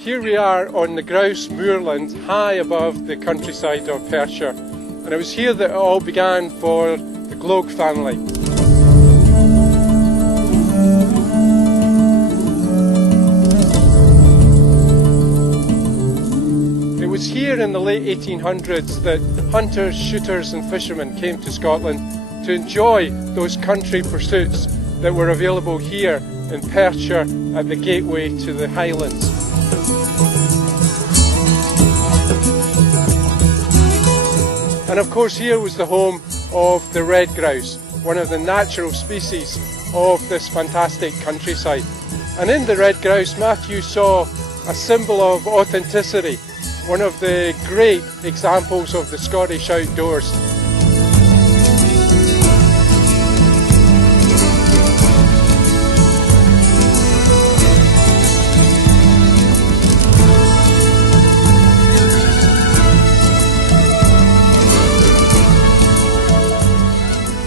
Here we are on the Grouse moorland, high above the countryside of Perthshire, and it was here that it all began for the Gloag family. It was here in the late 1800s that hunters, shooters and fishermen came to Scotland to enjoy those country pursuits that were available here in Perthshire at the gateway to the Highlands. And of course here was the home of the red grouse, one of the natural species of this fantastic countryside. And in the red grouse, Matthew saw a symbol of authenticity, one of the great examples of the Scottish outdoors.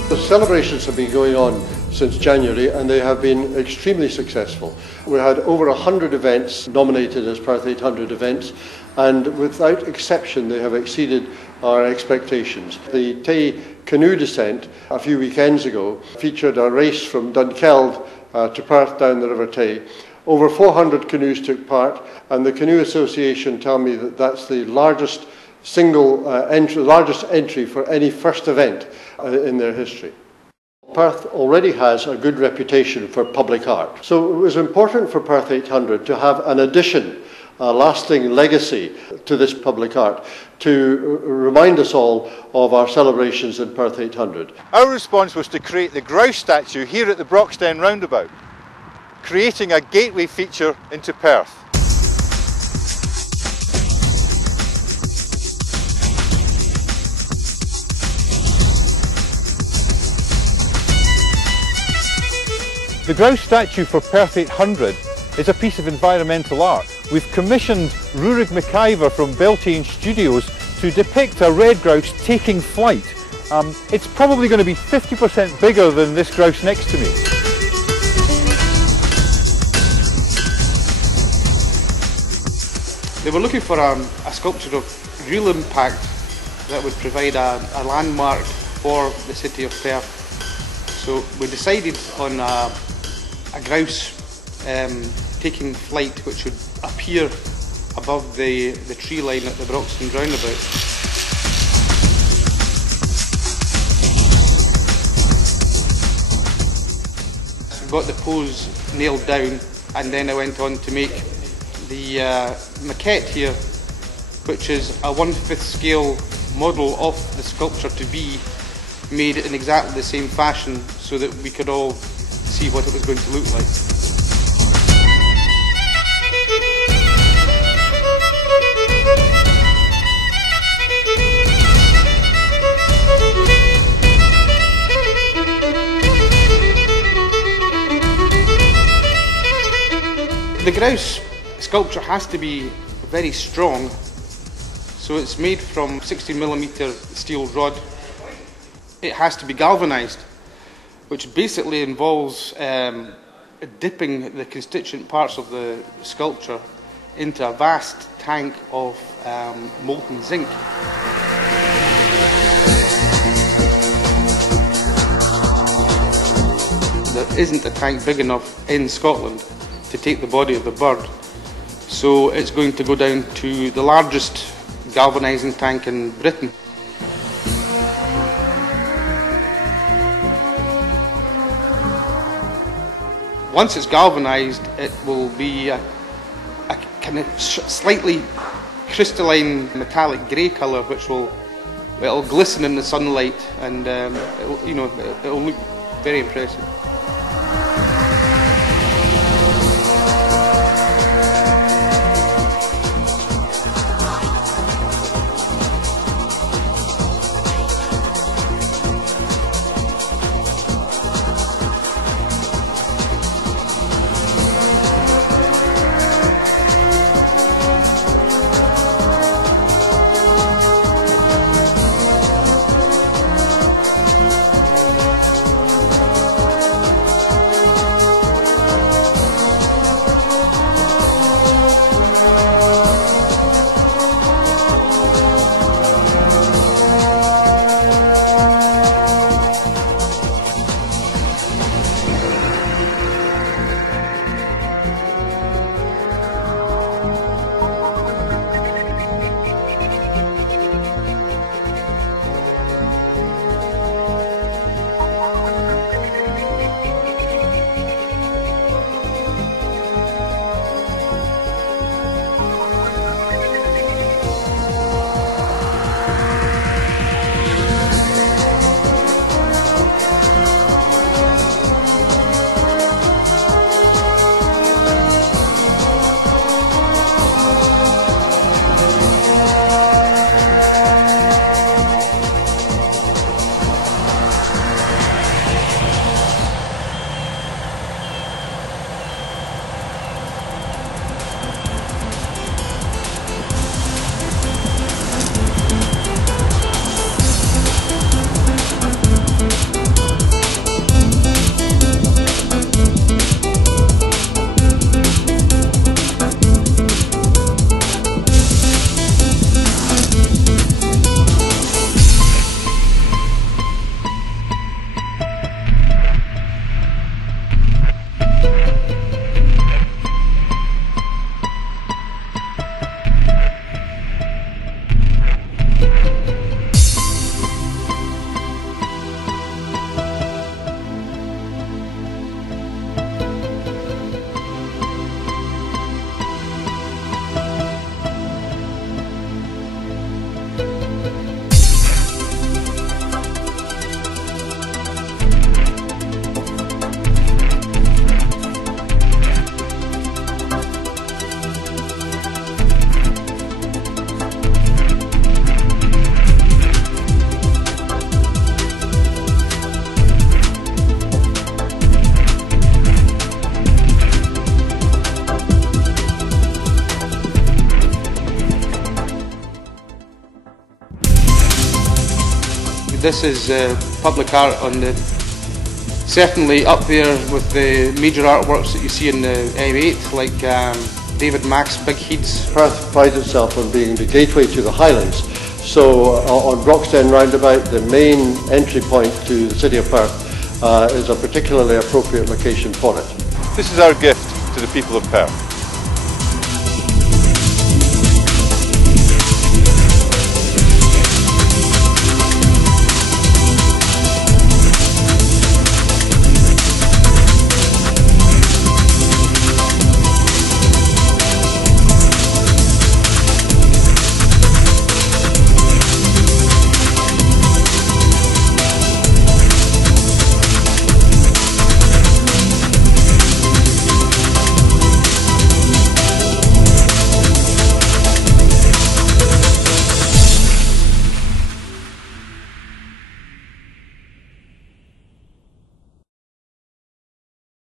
The celebrations have been going on since January and they have been extremely successful. We had over 100 events nominated as Perth 800 events, and without exception they have exceeded our expectations. The Tay canoe descent a few weekends ago featured a race from Dunkeld to Perth down the River Tay. Over 400 canoes took part, and the Canoe Association tell me that that's the largest largest entry for any first event in their history. Perth already has a good reputation for public art, so it was important for Perth 800 to have an addition, a lasting legacy to this public art, to remind us all of our celebrations in Perth 800. Our response was to create the Grouse statue here at the Broxden roundabout, creating a gateway feature into Perth. The Grouse statue for Perth 800 is a piece of environmental art. We've commissioned Ruaridh McIver from Beltane Studios to depict a red grouse taking flight. It's probably going to be 50% bigger than this grouse next to me. They were looking for a sculpture of real impact that would provide a landmark for the city of Perth. So we decided on a grouse taking flight which would appear above the tree line at the Broxden roundabout. We got the pose nailed down, and then I went on to make the maquette here, which is a 1/5 scale model of the sculpture to be made in exactly the same fashion so that we could all see what it was going to look like. The grouse sculpture has to be very strong, so it's made from 60mm steel rod. It has to be galvanised, which basically involves dipping the constituent parts of the sculpture into a vast tank of molten zinc. There isn't a tank big enough in Scotland to take the body of the bird, so it's going to go down to the largest galvanising tank in Britain. Once it's galvanised, it will be a kind of slightly crystalline metallic grey colour, which it'll glisten in the sunlight, and it'll look very impressive. This is public art on the, certainly up there with the major artworks that you see in the M8, like David Mack's Big Heads. Perth prides itself on being the gateway to the Highlands. So on Broxden roundabout, the main entry point to the city of Perth is a particularly appropriate location for it. This is our gift to the people of Perth.